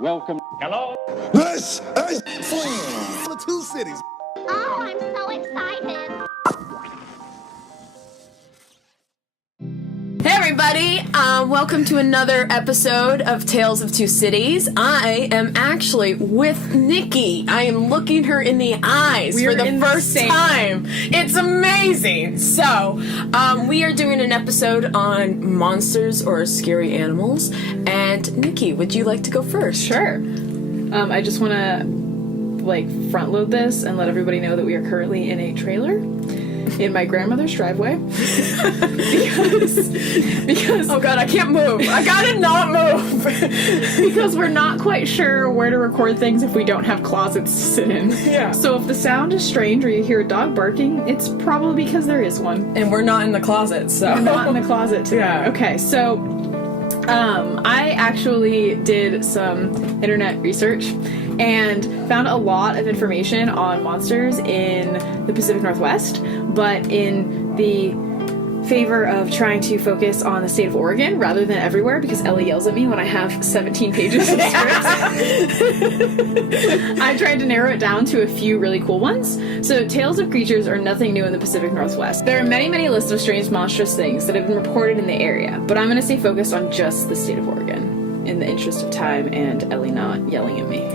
Welcome. Hello. This is for the two cities. Oh, I'm so excited. Hey everybody, welcome to another episode of Tales of Two Cities. I am actually with Nikki. I am looking her in the eyes for the first time. It's amazing. So, we are doing an episode on monsters or scary animals. And Nikki, would you like to go first? Sure. I just want to, front load this and let everybody know that we are currently in a trailer in my grandmother's driveway because oh god, I can't move. I gotta not move because we're not quite sure where to record things if we don't have closets to sit in. Yeah. So if the sound is strange or you hear a dog barking, it's probably because there is one. And we're not in the closet, so we're not in the closet today. Yeah. Okay, so I actually did some internet research and found a lot of information on monsters in the Pacific Northwest, but in the favor of trying to focus on the state of Oregon rather than everywhere, because Ellie yells at me when I have 17 pages of scripts. I tried to narrow it down to a few really cool ones. So tales of creatures are nothing new in the Pacific Northwest. There are many, many lists of strange, monstrous things that have been reported in the area, but I'm going to stay focused on just the state of Oregon in the interest of time and Ellie not yelling at me.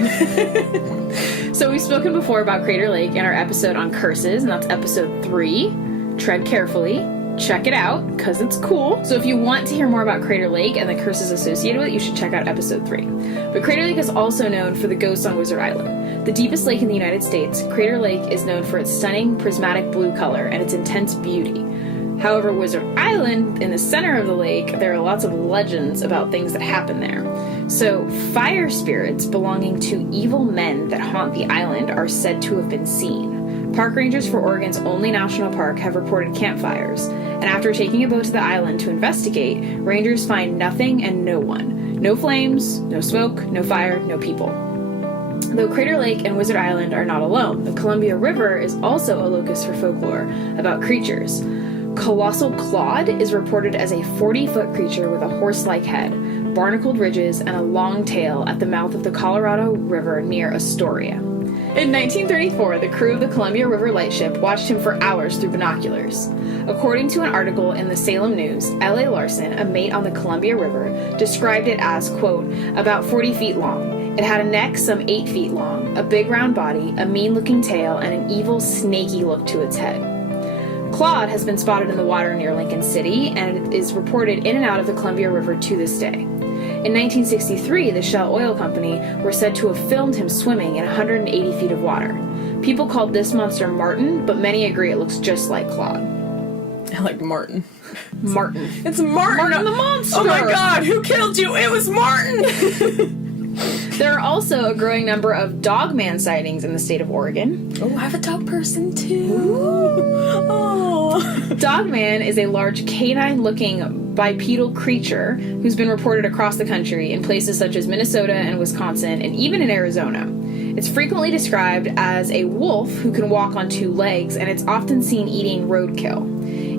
So we've spoken before about Crater Lake in our episode on curses, and that's episode 3. Tread carefully. Check it out, because it's cool. So if you want to hear more about Crater Lake and the curses associated with it, you should check out episode 3. But Crater Lake is also known for the ghosts on Wizard Island. The deepest lake in the United States, Crater Lake is known for its stunning prismatic blue color and its intense beauty. However, Wizard Island, in the center of the lake, there are lots of legends about things that happen there. So, fire spirits belonging to evil men that haunt the island are said to have been seen. Park rangers for Oregon's only national park have reported campfires, and after taking a boat to the island to investigate, rangers find nothing and no one. No flames, no smoke, no fire, no people. Though Crater Lake and Wizard Island are not alone, the Columbia River is also a locus for folklore about creatures. Colossal Claude is reported as a 40-foot creature with a horse-like head, barnacled ridges, and a long tail at the mouth of the Colorado River near Astoria. In 1934, the crew of the Columbia River lightship watched him for hours through binoculars. According to an article in the Salem News, L.A. Larson, a mate on the Columbia River, described it as, quote, about 40 feet long. It had a neck some 8 feet long, a big round body, a mean-looking tail, and an evil, snaky look to its head. Claude has been spotted in the water near Lincoln City, and is reported in and out of the Columbia River to this day. In 1963, the Shell Oil Company were said to have filmed him swimming in 180 feet of water. People called this monster Martin, but many agree it looks just like Claude. I like Martin. Martin. It's Martin! Martin the monster! Oh my god, who killed you? It was Martin! There are also a growing number of dogman sightings in the state of Oregon. Oh, I have a dog person too. Oh. Dogman is a large canine-looking bipedal creature who's been reported across the country in places such as Minnesota and Wisconsin, and even in Arizona. It's frequently described as a wolf who can walk on 2 legs, and it's often seen eating roadkill.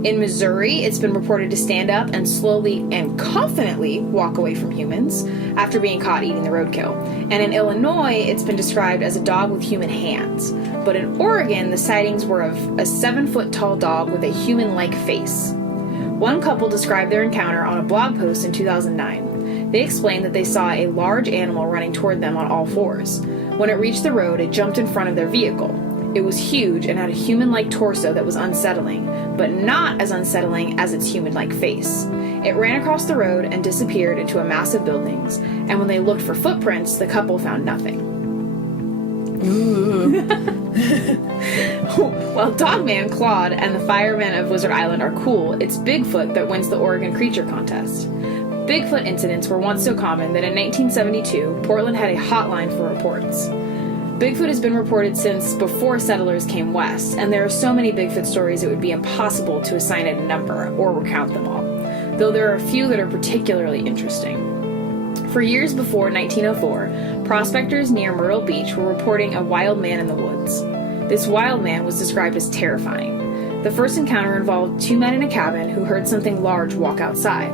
In Missouri, it's been reported to stand up and slowly and confidently walk away from humans after being caught eating the roadkill. And in Illinois, it's been described as a dog with human hands. But in Oregon, the sightings were of a 7-foot-tall dog with a human-like face. One couple described their encounter on a blog post in 2009. They explained that they saw a large animal running toward them on all 4s. When it reached the road, it jumped in front of their vehicle. It was huge and had a human-like torso that was unsettling, but not as unsettling as its human-like face. It ran across the road and disappeared into a mass of buildings, and when they looked for footprints, the couple found nothing. Ooh. While Dogman, Claude, and the firemen of Wizard Island are cool, it's Bigfoot that wins the Oregon Creature Contest. Bigfoot incidents were once so common that in 1972, Portland had a hotline for reports. Bigfoot has been reported since before settlers came west, and there are so many Bigfoot stories it would be impossible to assign it a number or recount them all, though there are a few that are particularly interesting. For years before 1904, prospectors near Myrtle Beach were reporting a wild man in the woods. This wild man was described as terrifying. The first encounter involved 2 men in a cabin who heard something large walk outside.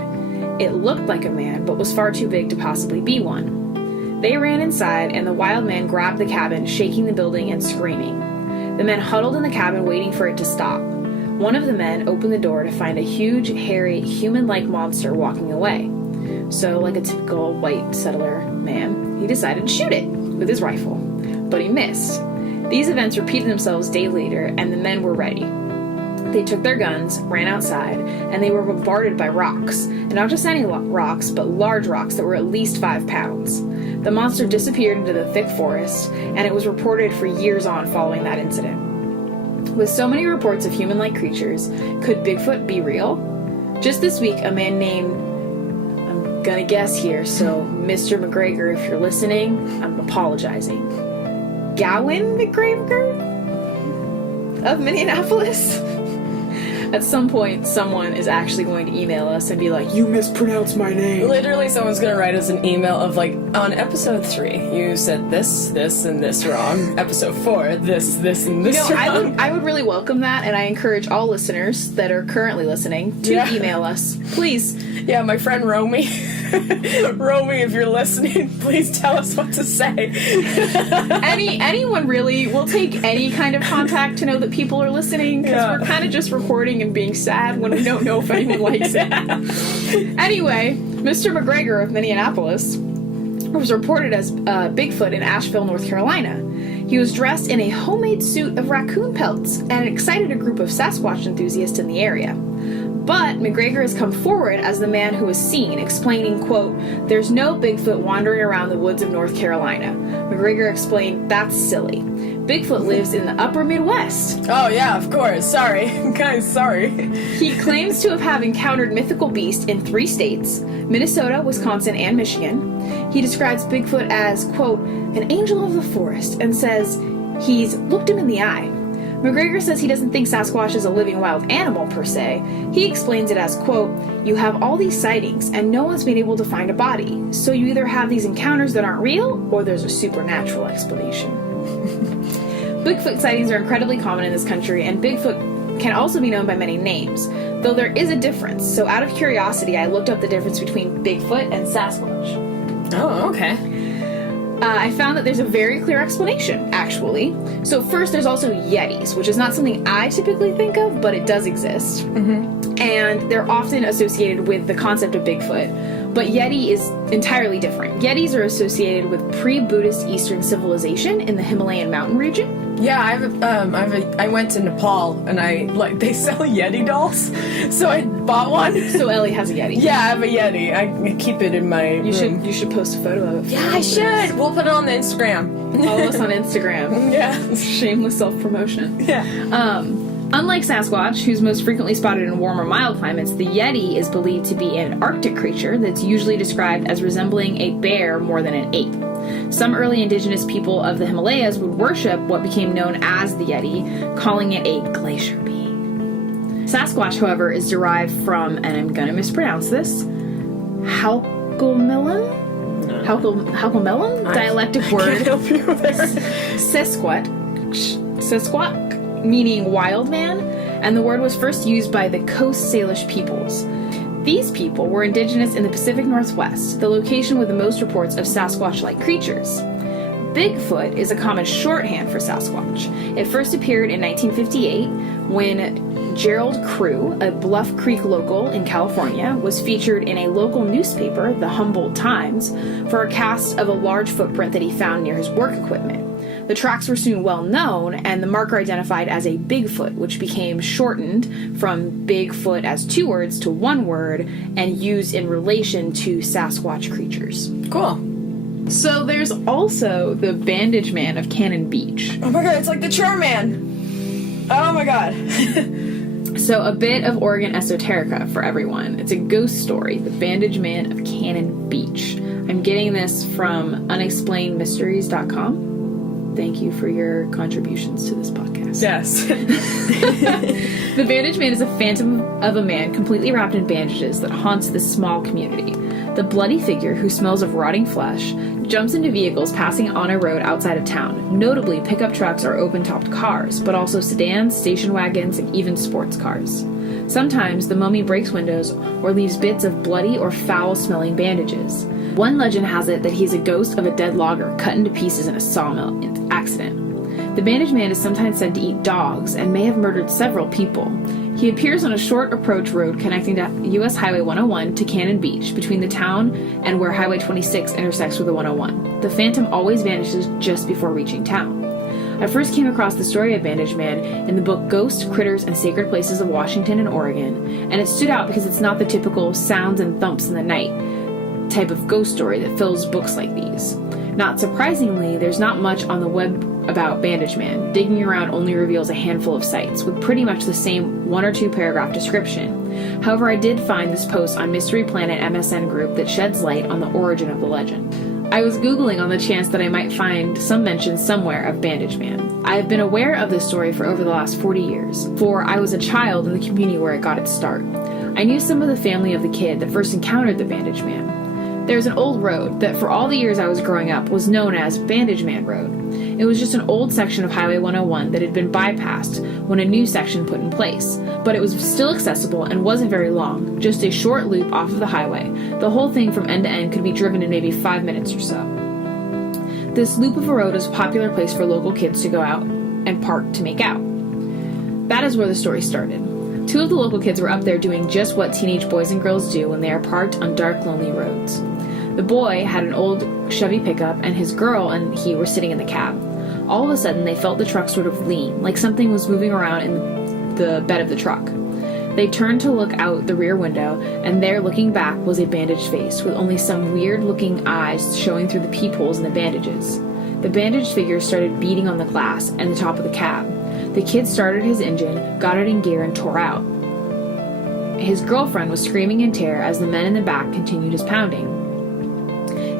It looked like a man, but was far too big to possibly be one. They ran inside, and the wild man grabbed the cabin, shaking the building and screaming. The men huddled in the cabin, waiting for it to stop. One of the men opened the door to find a huge, hairy, human-like monster walking away. So, like a typical white settler man, he decided to shoot it with his rifle. But he missed. These events repeated themselves days later, and the men were ready. They took their guns, ran outside, and they were bombarded by rocks. And not just any rocks, but large rocks that were at least 5 pounds. The monster disappeared into the thick forest, and it was reported for years on following that incident. With so many reports of human-like creatures, could Bigfoot be real? Just this week, a man named, I'm gonna guess here, so Mr. McGregor, if you're listening, I'm apologizing. Gowan McGregor of Minneapolis? At some point, someone is actually going to email us and be like, you mispronounced my name. Literally, someone's gonna write us an email of like, on episode 3, you said this, and this wrong. Episode 4, this, and this wrong. I would really welcome that, and I encourage all listeners that are currently listening to email us. Please. Yeah, my friend Romy. Romy, if you're listening, please tell us what to say. Anyone really. We'll take any kind of contact to know that people are listening, because we're kind of just recording and being sad when we don't know if anyone likes it. Anyway, Mr. McGregor of Minneapolis was reported as Bigfoot in Asheville, North Carolina. He was dressed in a homemade suit of raccoon pelts and excited a group of Sasquatch enthusiasts in the area. But McGregor has come forward as the man who was seen, explaining, quote, "There's no Bigfoot wandering around the woods of North Carolina." McGregor explained, "That's silly. Bigfoot lives in the upper Midwest." Oh, yeah, of course. Sorry. Guys, sorry. He claims to have encountered mythical beasts in 3 states, Minnesota, Wisconsin, and Michigan. He describes Bigfoot as, quote, "an angel of the forest," and says he's looked him in the eye. McGregor says he doesn't think Sasquatch is a living wild animal, per se. He explains it as, quote, "You have all these sightings, and no one's been able to find a body. So you either have these encounters that aren't real, or there's a supernatural explanation." Bigfoot sightings are incredibly common in this country, and Bigfoot can also be known by many names, though there is a difference. So out of curiosity, I looked up the difference between Bigfoot and Sasquatch. Oh, okay. I found that there's a very clear explanation, actually. So first, there's also Yetis, which is not something I typically think of, but it does exist. Mm-hmm. And they're often associated with the concept of Bigfoot. But Yeti is entirely different. Yetis are associated with pre-Buddhist Eastern civilization in the Himalayan mountain region. Yeah, I went to Nepal, and they sell Yeti dolls, so I bought one. So Ellie has a Yeti. Yeah, I have a Yeti. I keep it in my room. You should post a photo of it. Yeah, I should. We'll put it on the Instagram. Follow us on Instagram. Yeah. Shameless self-promotion. Yeah. Unlike Sasquatch, who's most frequently spotted in warmer, mild climates, the Yeti is believed to be an Arctic creature that's usually described as resembling a bear more than an ape. Some early indigenous people of the Himalayas would worship what became known as the Yeti, calling it a glacier being. Sasquatch, however, is derived from, and I'm going to mispronounce this, Halkomelon? Dialectic word. I can't help you there. Sasquatch, meaning wild man, and the word was first used by the Coast Salish peoples. These people were indigenous in the Pacific Northwest, the location with the most reports of Sasquatch-like creatures. Bigfoot is a common shorthand for Sasquatch. It first appeared in 1958 when Gerald Crew, a Bluff Creek local in California, was featured in a local newspaper, the Humboldt Times, for a cast of a large footprint that he found near his work equipment. The tracks were soon well known, and the marker identified as a Bigfoot, which became shortened from Bigfoot as 2 words to 1 word, and used in relation to Sasquatch creatures. Cool. So there's also the Bandage Man of Cannon Beach. Oh my god, it's like the Charm Man! Oh my god. So a bit of Oregon esoterica for everyone. It's a ghost story, the Bandage Man of Cannon Beach. I'm getting this from unexplainedmysteries.com. Thank you for your contributions to this podcast. Yes. The Bandage Man is a phantom of a man completely wrapped in bandages that haunts this small community. The bloody figure, who smells of rotting flesh, jumps into vehicles passing on a road outside of town, notably pickup trucks or open-topped cars, but also sedans, station wagons, and even sports cars. Sometimes the mummy breaks windows or leaves bits of bloody or foul-smelling bandages. One legend has it that he's a ghost of a dead logger cut into pieces in a sawmill accident. The bandaged man is sometimes said to eat dogs and may have murdered several people. He appears on a short approach road connecting to U.S. Highway 101 to Cannon Beach, between the town and where Highway 26 intersects with the 101. The Phantom always vanishes just before reaching town. I first came across the story of Bandaged Man in the book Ghosts, Critters, and Sacred Places of Washington and Oregon, and it stood out because it's not the typical sounds and thumps in the night type of ghost story that fills books like these. Not surprisingly, there's not much on the web about Bandaged Man. Digging around only reveals a handful of sites, with pretty much the same 1 or 2 paragraph description. However, I did find this post on Mystery Planet MSN group that sheds light on the origin of the legend. I was Googling on the chance that I might find some mention somewhere of Bandaged Man. I have been aware of this story for over the last 40 years, for I was a child in the community where it got its start. I knew some of the family of the kid that first encountered the Bandaged Man. There's an old road that for all the years I was growing up was known as Bandaged Man Road. It was just an old section of Highway 101 that had been bypassed when a new section put in place, but it was still accessible and wasn't very long, just a short loop off of the highway. The whole thing from end to end could be driven in maybe 5 minutes or so. This loop of a road is a popular place for local kids to go out and park to make out. That is where the story started. 2 of the local kids were up there doing just what teenage boys and girls do when they are parked on dark, lonely roads. The boy had an old Chevy pickup, and his girl and he were sitting in the cab. All of a sudden, they felt the truck sort of lean, like something was moving around in the bed of the truck. They turned to look out the rear window, and there, looking back, was a bandaged face, with only some weird-looking eyes showing through the peepholes in the bandages. The bandaged figure started beating on the glass and the top of the cab. The kid started his engine, got it in gear, and tore out. His girlfriend was screaming in terror as the men in the back continued his pounding.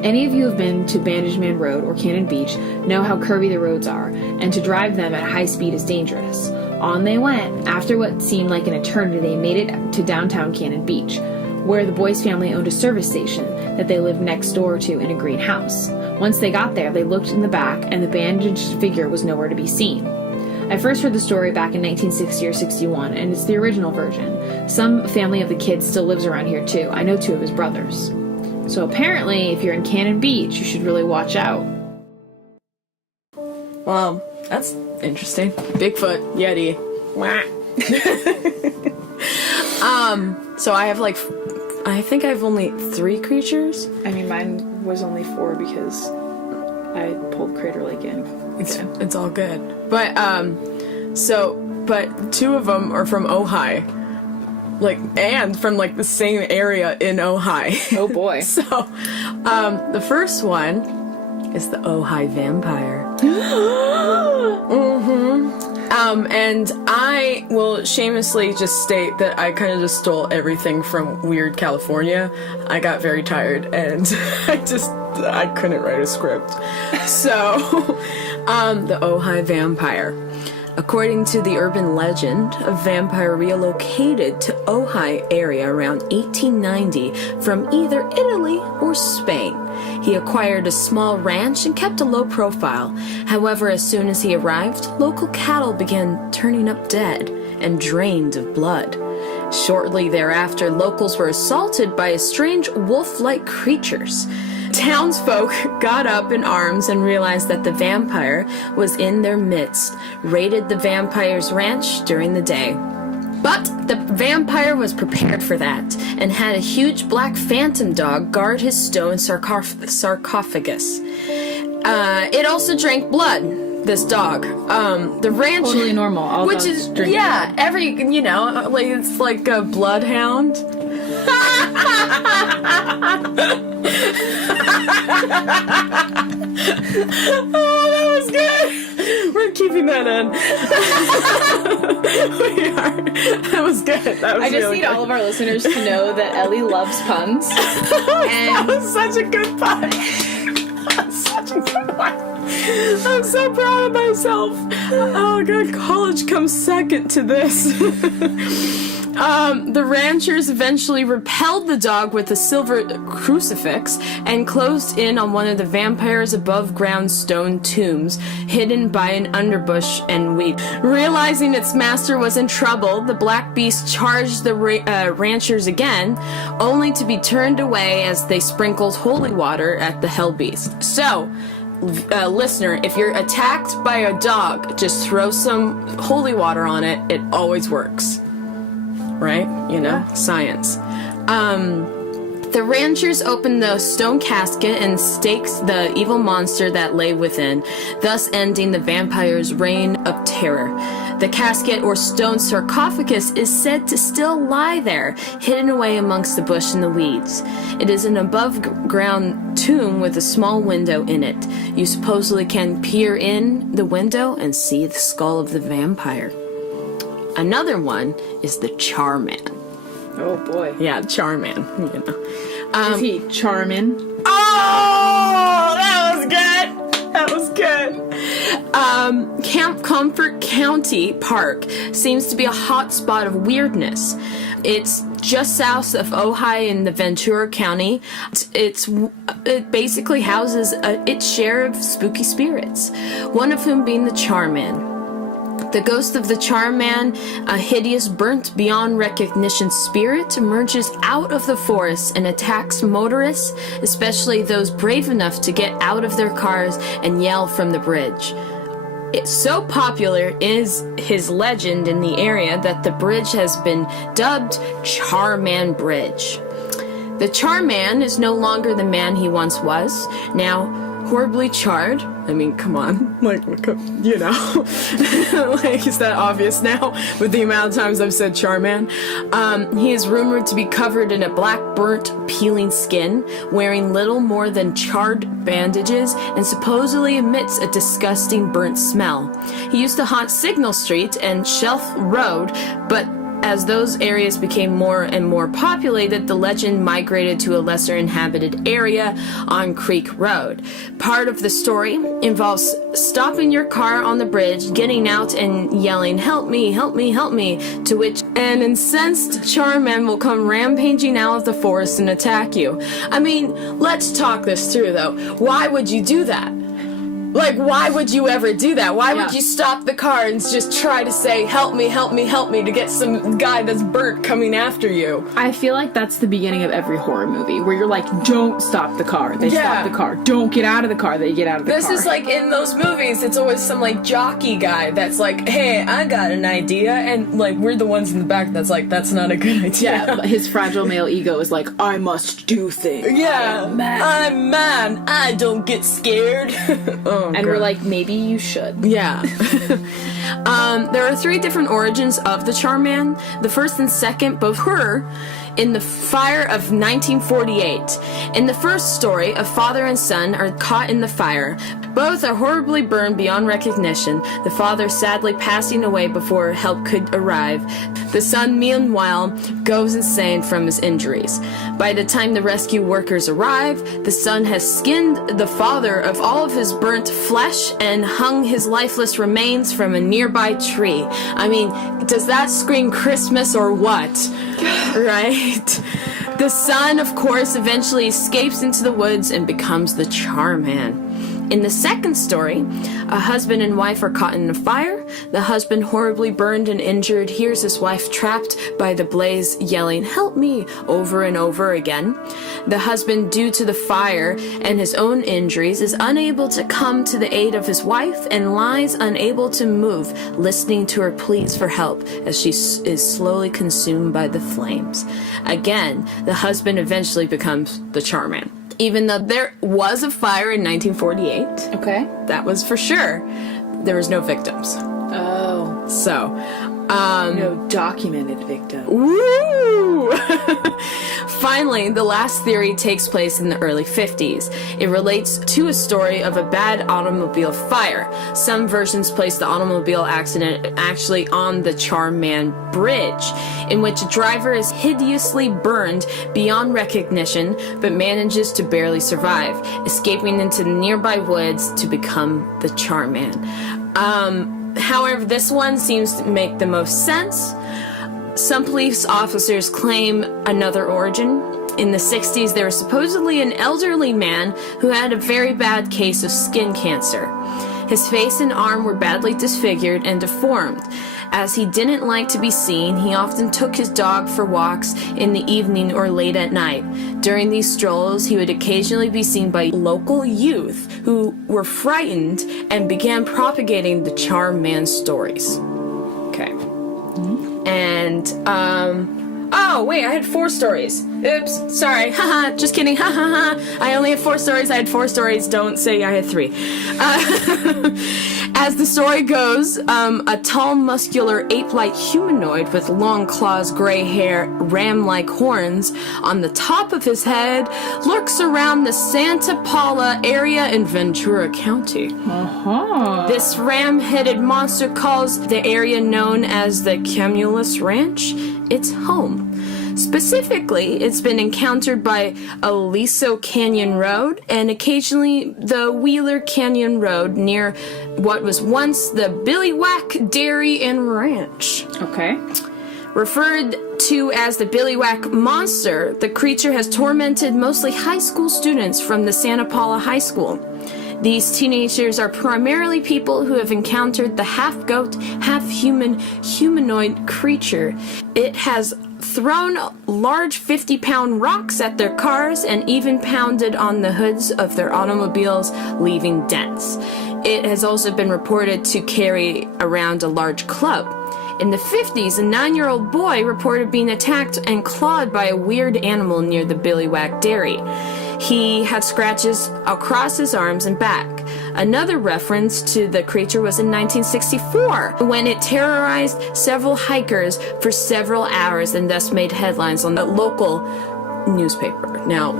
Any of you who have been to Bandaged Man Road or Cannon Beach know how curvy the roads are, and to drive them at high speed is dangerous. On they went. After what seemed like an eternity, they made it to downtown Cannon Beach, where the boys' family owned a service station that they lived next door to in a green house. Once they got there, they looked in the back, and the bandaged figure was nowhere to be seen. I first heard the story back in 1960 or 61, and it's the original version. Some family of the kid still lives around here too. I know 2 of his brothers. So apparently, if you're in Cannon Beach, you should really watch out. Well, that's interesting. Bigfoot, Yeti. Wah. So I have I think I have only 3 creatures. I mean, mine was only 4 because I pulled Crater Lake in. It's all good. But, but 2 of them are from Ojai. And from, the same area in Ojai. Oh, boy. So, the first one is the Ojai Vampire. And I will shamelessly just state that I kind of just stole everything from Weird California. I got very tired, and I couldn't write a script. So, the Ojai Vampire. According to the urban legend, a vampire relocated to Ojai area around 1890 from either Italy or Spain. He acquired a small ranch and kept a low profile. However, as soon as he arrived, local cattle began turning up dead and drained of blood. Shortly thereafter, locals were assaulted by strange wolf-like creatures. Townsfolk got up in arms and realized that the vampire was in their midst, raided the vampire's ranch during the day. But the vampire was prepared for that and had a huge black phantom dog guard his stone sarcophagus. It also drank blood, this dog. The ranch... Totally normal. All which dogs is, drink yeah, blood. it's like a bloodhound. Oh, that was good. We're keeping that in. We are. That was good. That was I just really need good. all of our listeners to know that Ellie loves puns. That was such a good pun. Such a good I'm so proud of myself. Oh god, college comes second to this. The ranchers eventually repelled the dog with a silver crucifix and closed in on one of the vampire's above-ground stone tombs, hidden by an underbush and weed. Realizing its master was in trouble, the black beast charged the ranchers again, only to be turned away as they sprinkled holy water at the hell beast. So, listener, if you're attacked by a dog, just throw some holy water on it. It always works. Right? You know, science. The ranchers opened the stone casket and staked the evil monster that lay within, thus ending the vampire's reign of terror. The casket or stone sarcophagus is said to still lie there, hidden away amongst the bush and the weeds. It is an above-ground tomb with a small window in it. You supposedly can peer in the window and see the skull of the vampire. Another one is the Charman. Oh boy. Yeah, Charman. You know. Is he charming? Oh, that was good. That was good. Camp Comfort County Park seems to be a hot spot of weirdness. It's just south of Ojai in the Ventura County. It basically houses its share of spooky spirits, one of whom being the Charman. The ghost of the Charman, a hideous, burnt beyond recognition spirit, emerges out of the forest and attacks motorists, especially those brave enough to get out of their cars and yell from the bridge. It's so popular is his legend in the area that the bridge has been dubbed Charman Bridge. The Charman is no longer the man he once was, now horribly charred. I mean, come on. Like, you know. Like, is that obvious now with the amount of times I've said Charman? He is rumored to be covered in a black, burnt, peeling skin, wearing little more than charred bandages, and supposedly emits a disgusting burnt smell. He used to haunt Signal Street and Shelf Road, but as those areas became more and more populated, the legend migrated to a lesser inhabited area on Creek Road. Part of the story involves stopping your car on the bridge, getting out and yelling, "Help me, help me, help me," to which an incensed Charman will come rampaging out of the forest and attack you. I mean, let's talk this through though. Why would you do that? Like, why would you ever do that? Why would you stop the car and just try to say, "Help me, help me, help me," to get some guy that's burnt coming after you? I feel like that's the beginning of every horror movie, where you're like, don't stop the car. They stop the car. Don't get out of the car. They get out of the car. This is like in those movies, it's always some like jockey guy that's like, "Hey, I got an idea," and like we're the ones in the back that's like, "That's not a good idea." Yeah, but his fragile male ego is like, "I must do things. Yeah, I'm man. I don't get scared." And God. we're like, maybe you should. Yeah. There are 3 different origins of the Charman. The first and second both occur in the fire of 1948. In the first story, a father and son are caught in the fire. Both are horribly burned beyond recognition, the father sadly passing away before help could arrive. The son, meanwhile, goes insane from his injuries. By the time the rescue workers arrive, the son has skinned the father of all of his burnt flesh and hung his lifeless remains from a nearby tree. I mean, does that scream Christmas or what? Right? The son, of course, eventually escapes into the woods and becomes the Charman. In the second story, a husband and wife are caught in a fire. The husband, horribly burned and injured, hears his wife trapped by the blaze yelling, "Help me," over and over again. The husband, due to the fire and his own injuries, is unable to come to the aid of his wife and lies unable to move, listening to her pleas for help as she is slowly consumed by the flames. Again, the husband eventually becomes the Charman. Even though there was a fire in 1948, Okay. that was for sure, there was no victims. Oh. So, No documented victim. Woo! Finally, the last theory takes place in the early 50s. It relates to a story of a bad automobile fire. Some versions place the automobile accident actually on the Charman Bridge, in which a driver is hideously burned beyond recognition, but manages to barely survive, escaping into the nearby woods to become the Charman. However, this one seems to make the most sense. Some police officers claim another origin. In the 60s, there was supposedly an elderly man who had a very bad case of skin cancer. His face and arm were badly disfigured and deformed. As he didn't like to be seen, he often took his dog for walks in the evening or late at night. During these strolls, he would occasionally be seen by local youth who were frightened and began propagating the Charm Man stories. Okay. And, oh, wait, I had 4 stories. Oops, sorry. Haha, just kidding. Ha ha ha. I only had 4 stories. I had 4 stories. Don't say I had 3. As the story goes, a tall, muscular, ape-like humanoid with long claws, gray hair, ram-like horns on the top of his head lurks around the Santa Paula area in Ventura County. This ram-headed monster calls the area known as the Cumulus Ranch its home. Specifically, it's been encountered by Aliso Canyon Road and occasionally the Wheeler Canyon Road near what was once the Billy Whack Dairy and Ranch. Okay. Referred to as the Billy Whack Monster, the creature has tormented mostly high school students from the Santa Paula High School. These teenagers are primarily people who have encountered the half-goat, half-human, humanoid creature. It has thrown large 50-pound rocks at their cars and even pounded on the hoods of their automobiles, leaving dents. It has also been reported to carry around a large club. In the 50s, a 9-year-old boy reported being attacked and clawed by a weird animal near the Billy Whack Dairy. He had scratches across his arms and back. Another reference to the creature was in 1964, when it terrorized several hikers for several hours and thus made headlines on the local newspaper. Now,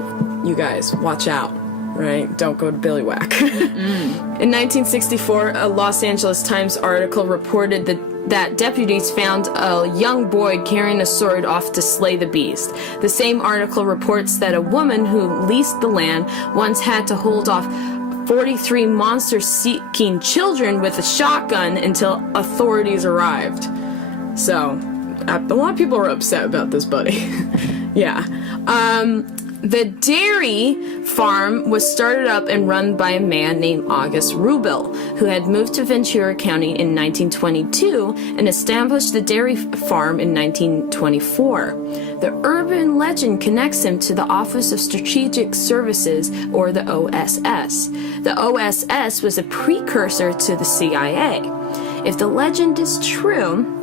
you guys, watch out, right? Don't go to Billy Whack. In 1964, a Los Angeles Times article reported that deputies found a young boy carrying a sword off to slay the beast. The same article reports that a woman who leased the land once had to hold off 43 monster-seeking children with a shotgun until authorities arrived. So, a lot of people are upset about this, buddy. Yeah. The dairy farm was started up and run by a man named August Rubel, who had moved to Ventura County in 1922 and established the dairy farm in 1924. The urban legend connects him to the Office of Strategic Services, or the OSS. The OSS was a precursor to the CIA. If the legend is true,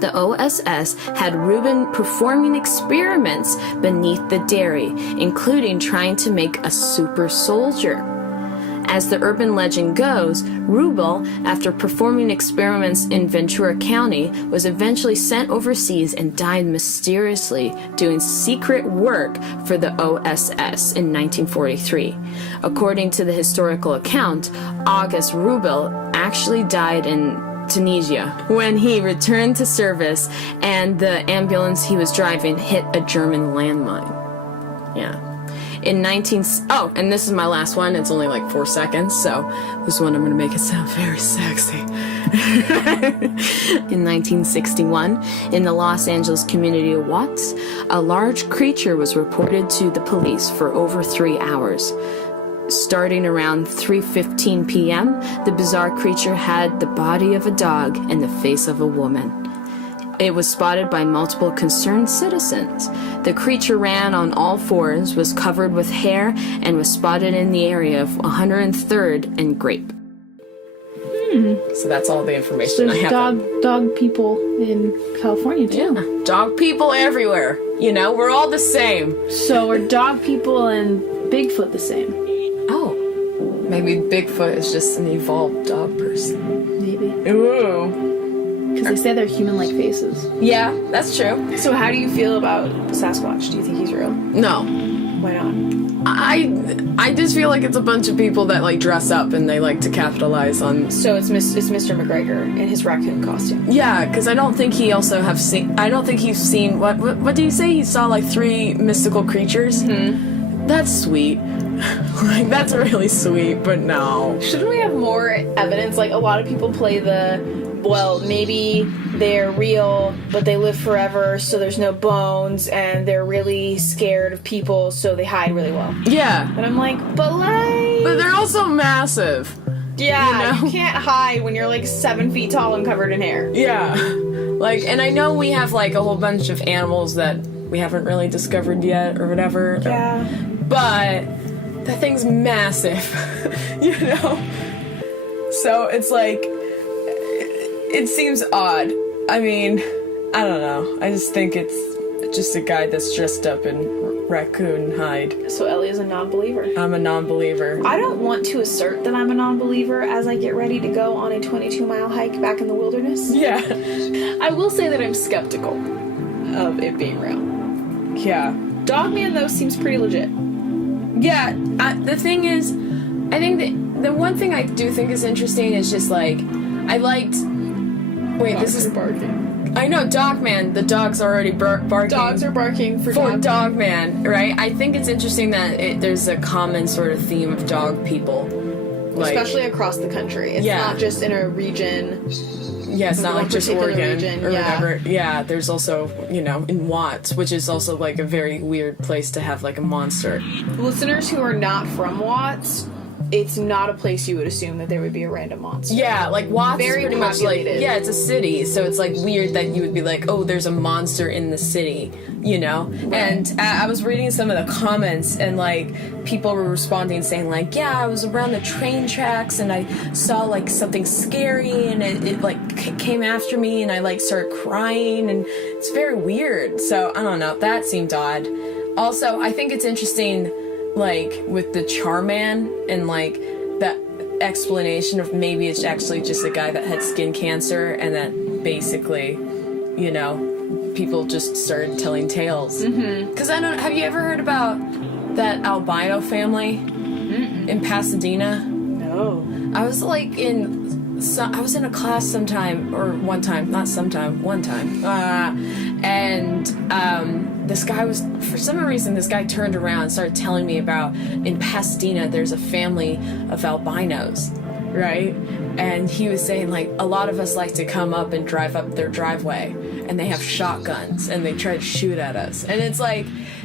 the OSS had Reuben performing experiments beneath the dairy, including trying to make a super soldier. As the urban legend goes, Rubel, after performing experiments in Ventura County, was eventually sent overseas and died mysteriously doing secret work for the OSS in 1943. According to the historical account, August Rubel actually died in Tunisia when he returned to service and the ambulance he was driving hit a German landmine. Yeah. And this is my last one. It's only like 4 seconds, so this one I'm going to make it sound very sexy. In 1961, in the Los Angeles community of Watts, a large creature was reported to the police for over 3 hours. Starting around 3:15 p.m., the bizarre creature had the body of a dog and the face of a woman. It was spotted by multiple concerned citizens. The creature ran on all fours, was covered with hair, and was spotted in the area of 103rd and Grape. So that's all the information I have. Dog people in California too. Yeah, dog people everywhere. You know, we're all the same. So are dog people and Bigfoot the same? Oh, maybe Bigfoot is just an evolved dog person. Maybe. Ooh. because they say they're human-like faces. Yeah, that's true. So how do you feel about Sasquatch? Do you think he's real? No. Why not? I just feel like it's a bunch of people that like dress up and they like to capitalize on. So it's Mr. McGregor in his raccoon costume. Yeah, because I don't think he also have seen. I don't think he's seen what did you say? He saw like 3 mystical creatures. That's sweet. Like that's really sweet, but no. Shouldn't we have more evidence? Like a lot of people play maybe they're real, but they live forever, so there's no bones, and they're really scared of people, so they hide really well. Yeah. And I'm like, but they're also massive. Yeah, you know? you can't hide when you're like 7 feet tall and covered in hair. Yeah. Like, and I know we have like a whole bunch of animals that we haven't really discovered yet, or whatever. Yeah. But that thing's massive, you know? So it's like, it seems odd. I mean, I don't know. I just think it's just a guy that's dressed up in raccoon hide. So Ellie is a non-believer. I'm a non-believer. I don't want to assert that I'm a non-believer as I get ready to go on a 22-mile hike back in the wilderness. Yeah. I will say that I'm skeptical of it being real. Yeah. Dogman, though, seems pretty legit. Yeah, the thing is, I think that the one thing I do think is interesting is just like, I liked... Wait, Dogs this is... barking. I know, Dogman. The dog's already barking. Dogs are barking for Dogman, right? I think it's interesting that there's a common sort of theme of dog people. Like, especially across the country. It's not just in a region. Yeah, it's not like just Oregon region, or whatever. Yeah, there's also, in Watts, which is also like a very weird place to have like a monster. Listeners who are not from Watts, it's not a place you would assume that there would be a random monster. Yeah, like Watts Very is pretty populated. much like, it's a city, so it's like weird that you would be like, oh, there's a monster in the city, Right. And I was reading some of the comments, and like people were responding saying like, yeah, I was around the train tracks and I saw like something scary and it like came after me and I like started crying and it's very weird. So I don't know, that seemed odd. Also, I think it's interesting, like with the Charman and like that explanation of maybe it's actually just a guy that had skin cancer and that basically, people just started telling tales. Because have you ever heard about that albino family in Pasadena? No. I was like I was in a class one time, and this guy was, for some reason, this guy turned around and started telling me about, in Pasadena, there's a family of albinos, right? And he was saying, like, a lot of us like to come up and drive up their driveway, and they have shotguns, and they try to shoot at us. And it's like,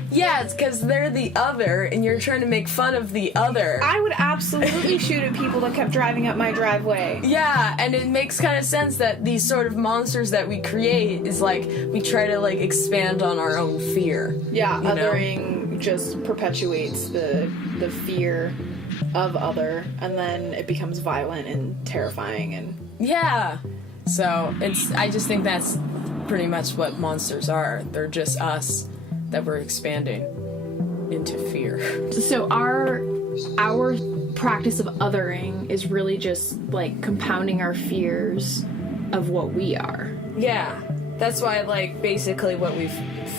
yeah, it's because they're the other, and you're trying to make fun of the other. I would absolutely shoot at people that kept driving up my driveway. Yeah, and it makes kind of sense that these sort of monsters that we create is like, we try to like expand on our own fear. Yeah, othering just perpetuates the fear of other, and then it becomes violent and terrifying and... Yeah. So, I just think that's pretty much what monsters are. They're just us that we're expanding into fear. So our practice of othering is really just like compounding our fears of what we are. Yeah. That's why, like, basically what we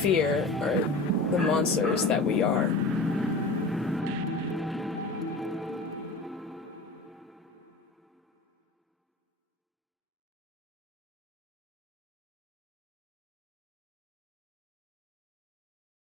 fear are the monsters that we are.